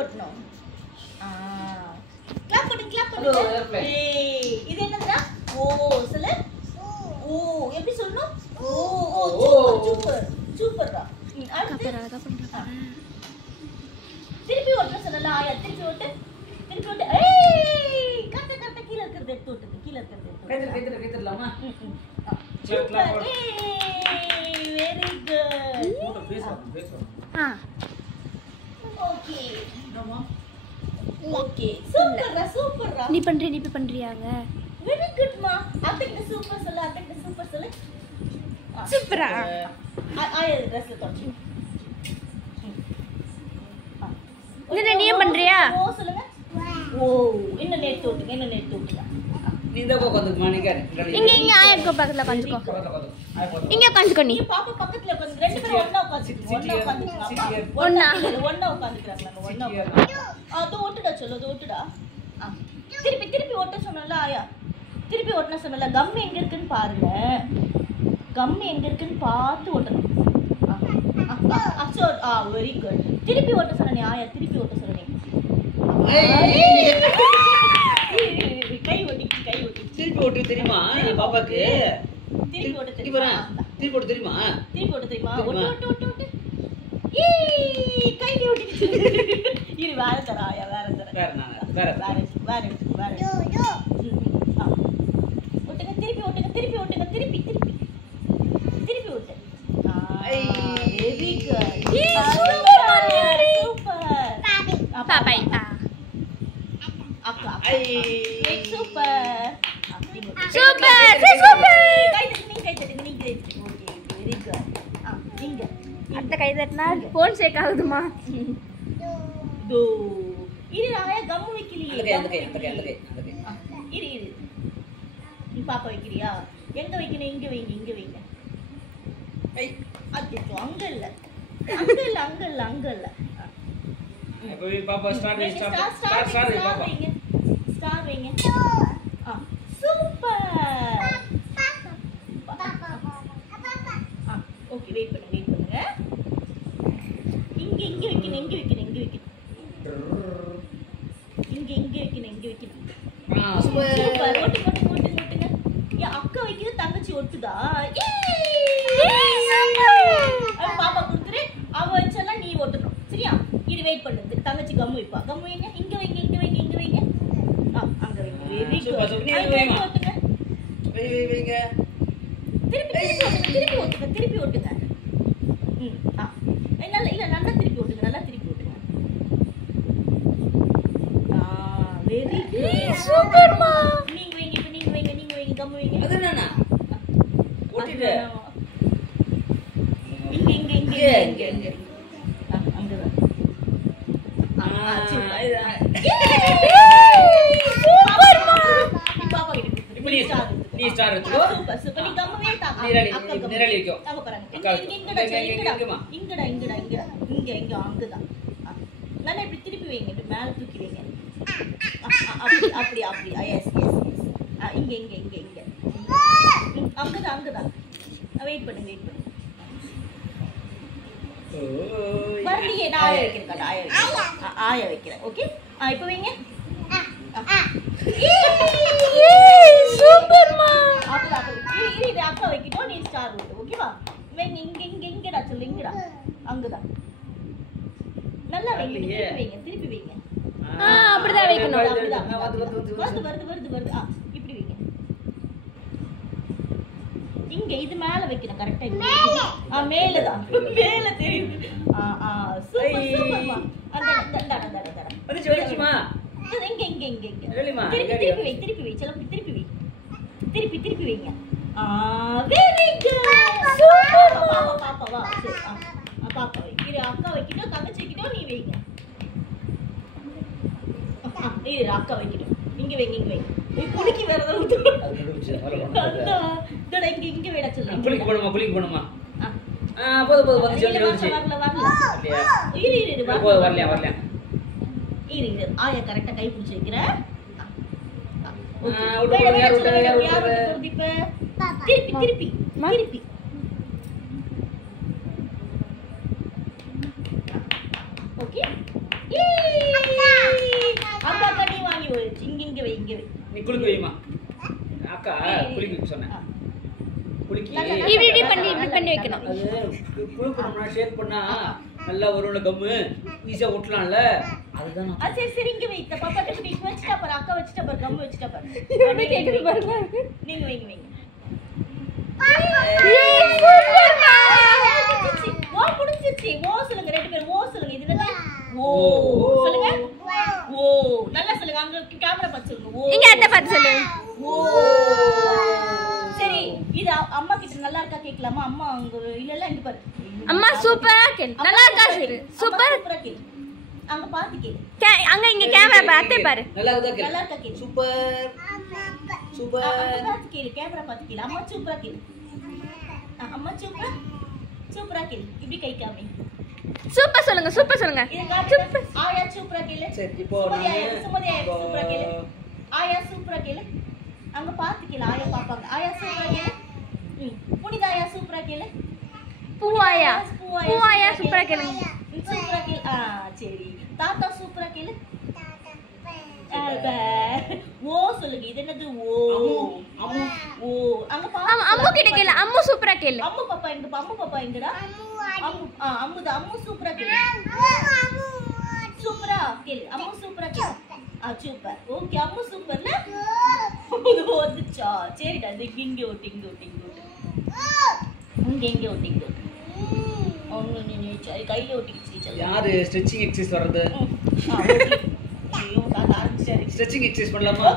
ஓட்டணும். கிளாப் பண்ணு. ஏய் இது என்னடா? ஓ சொல்லு. ஓ எப்படி சொல்லணும்? ஓ சூப்பர்டா. அடுத்து திருப்பி ஓட்டணும் சொல்லல. ஆயா திருப்பி ஓட்டு. ஏய் கரெக்ட்டா கீழ இருக்கிறது எடுத்து ஓட்டு. கைதறலாமா? சூப்பர். ஏய் வெரி குட். போடு பேசு. ஓகே. நம்ம ஓகே சூப்பர்ரா. நீ பண்றியாங்க? வெரி குட் மா. அத்தக்கு சூப்பர் சொல்லு. சூப்பரா. ஆயா ட்ரெஸ்ல தோச்சு. என்ன நீ பண்றியா? ஓ சொல்லுங்க. ஓ இன்னும் நேத்து ஓட்டுங்க. நீ இந்த பக்கம் வந்து மாணிக்காரு. இங்க ஆயக்கு பக்கத்துல உட்கார்ந்துக்கோ. இங்க உட்கார்ந்துக்கோ நீ. பாப்பா பக்கத்துல உட்கார்ந்து ரெண்டு பேரும் ஒண்ணா உட்கார்ந்துக்கோங்க. ஒண்ணா உட்கார்ந்துக்கறாங்க. அது ஓட்டுடா சொல்லு. திருப்பி ஓட்ட சொன்னல ஆயா. திருப்பி ஓட்டன சொன்னல. கம் எங்க இருக்குன்னு பாருங்க. கம் எங்க இருக்குன்னு பார்த்து ஓட்டணும். Very good. திருப்பி ஓட்ட சொன்னனே ஆயா. திருப்பி ஓட்ட சொன்னனே. கை ஓட்டி. திருப்பி ஓட்டு தெரியுமா பாப்பாக்கு? திருப்பி ஓட்ட தெரியுமா? திருப்பி ஓட்டு தெரியுமா? ஓட்டு. ஏய் கை ஓட்டிச்சு. இது வேற தர ஆயா. வேற ஓட்டுங்க. திருப்பி ஓட்டுங்க. திருப்பி ஓட்டு. Very good. சூப்பர். பாப்பா. அக்கா. சூப்பர். கை தட்டுங்க. Okay very good. இங்க அத்தை கை தட்டினா போன் ஷேக் ஆகுதுமா? தோ இது ஆயா கம் வைக்கலையே. அந்த கை. இரு. நீ பாப்பா வைக்கிறியா? எங்க வைக்கணும்? இங்க வைங்க. அச்சோ அங்க இல்ல. பாப்பா ஸ்டார்ட் பாப்பா. ஸ்டார் வைங்க. சூப்பர். ஓகே வெயிட் பண்ணுங்க. இங்க வைக்கணும். சூப்பர். ஓட்டுங்க. ஏன் அக்கா வைக்குது தங்கச்சி ஒட்டுதா? பாப்பா குடுத்துரு. அவ வச்செல்லாம் நீ ஓட்டணும் சரியா? இது வெயிட் பண்ணுது. தங்கச்சி கம் வைப்பா. கம் வைங்க. இங்க வைங்க. அங்க வைங்க. Very good. ஓட்டுங்க. வைங்க. திருப்பி ஓட்டுங்க. நல்லா திருப்பி ஓட்டுங்க. Very good. சூப்பர்மா. நீங்க வைங்க. கம் வைங்க. அது என்னன்னா ஓட்டிடு. இங்க. அங்கதான். சூப்பர்மா. பாப்பா கிட்ட நீ ஸ்டார் எடுத்துக்கோ. சூப்பர். நீ கம்மவே தாங்க. நிரலி வைக்கோ. அங்க பாருங்க. இங்க அங்கதான். நல்லா இப்படி திருப்பி வைங்க. இப்படி மேல தூக்கி வைங்க. அப்படி. எஸ். இங்க. அங்கதான். வெயிட் பண்ணுங்க. வரலையே. நான் ஆயா வைக்கிறேன். ஓகே இப்போ வைங்க. சூப்பர்மா. இது அக்கா வைக்கிட்டோம். நீ ஸ்டார் ஓட்டு. ஓகேவா? வைங்க. இங்கடா சொல்லு. இங்கடா. அங்கதான். நல்லா வைங்க. திருப்பி வைங்க. அப்படிதான் வைக்கணும். வருது. இப்படி வைங்க. இங்க இது மேல வைக்கணும். கரெக்ட்டா இங்க. மேலதான். மேல தெரியுது. சூப்பர்மா. அந்த வந்துச்சுமா? இங்க. ரெடிமா? திருப்பி வை. चलो திருப்பி வைங்க. Very good. பாப்பா வா. பாப்பா வை. இது அக்கா வைக்கிட்டோ. தங்கச்சி வைக்கிட்டோ. நீ வைங்க. இது அக்கா வைக்கிட்டோம். இங்க வைங்க. குளிக்கி வேற ஏதாவது இங்க வேட சொல்லுங்க. குளிக்கு போணுமா? போதும் வந்து வரல. இரு வரலையா. இரு. ஆயா கரெக்ட்டா கை பிடிச்சு வைக்கிறேன். திருப்பி. ஓகே. இங்க வை. நீ குளிக்க வைமா. அக்கா குளிக்க வைக்க சொன்னேன். குளிக்கி. இப்படி பண்ணி வைக்கணும். அது குளிக்கணும்னா ஷேக் பண்ணா நல்லா வரும்ல கம்மு. ஈஸியா ஒட்டலாம்ல. அதுதான். சரி இங்க வை. பாப்பா கிட்ட நீ வச்சிட்டா பாரு. அக்கா வச்சிட்டா பாரு. கம் வச்சிட்டா பாரு. எப்படி கேக்குது பாருங்க. நீங்க வைங்க. ஓ புடிச்சிருச்சு. ஓ சொல்லுங்க ரெண்டு பேரும். ஓ சொல்லுங்க. இது என்ன? ஓ சொல்லுங்க. ஓ நல்லா சொல்லுங்க. அங்க கேமரா பார்த்து சொல்லுங்க. ஓ இங்க அத்தை பார்த்து சொல்லு. ஓ சரி இது அம்மா கிட்ட நல்லா இருக்கா கேட்கலாமா? அம்மா அங்க இல்ல இங்க பாரு. அம்மா சூப்பரா கேளு. நல்லா இருக்கா சரி. சூப்பரா கேளு. அங்க பாத்து கேளு. அங்க இங்க கேமரா பாத்து பாரு. நல்லா இருக்கா கேளு. நல்லா இருக்கா கேளு. சூப்பர். சூப்பர். பாத்து கேளு. கேமரா பாத்து கேளு. அம்மா சூப்பரா கேளு. அம்மா சூப்பரா கேளு. இப்படி கை காமி. சூப்பர் சொல்லுங்க. சூப்பர் சொல்லுங்க. இது காட்டு. ஆயா சூப்பரா கேளு. சரி இப்போ சுமதி ஆயா சூப்பரா கேளு. ஆயா சூப்பரா கேளு. அங்க பாத்து கேளு. ஆயா பாப்பாங்க. ஆயா சூப்பரா கேளு. புனிதா ஆயா சூப்பரா கேளு. பூவாயா சூப்பரா கேளுங்க. சூப்பரா கேளு. சரி தாத்தா சூப்பரா கேளு. ஓ சொல்லுங்க. இது என்னது? ஓ ஓ அங்க பாப்பா. அம்மு கிட்ட கேளு. அம்மு சூப்பரா கேளு. அம்மு பாப்பா எங்க? அம்மு பாப்பா எங்கடா? அம்முதா. அம்மு சூப்பரா கேளு. சூப்பரா கேளு. அம்மு சூப்பரா கேளு. சூப்பர். ஓகே அம்மு சூப்பர்ல. இது வந்துச்சா? சரிடா. இங்க ஓட்டிங்க. இங்க ஓட்டிங்க. அவங்க கையில ஓட்டிக்கிச்சு. யாரு ஸ்ட்ரெச்சிங் எக்சர்சைஸ் வர்றது? ஐயோ தாத்தா ஆரம்பிச்சாரு. ஸ்ட்ரெச்சிங் எக்சர்சைஸ் பண்ணலாமா?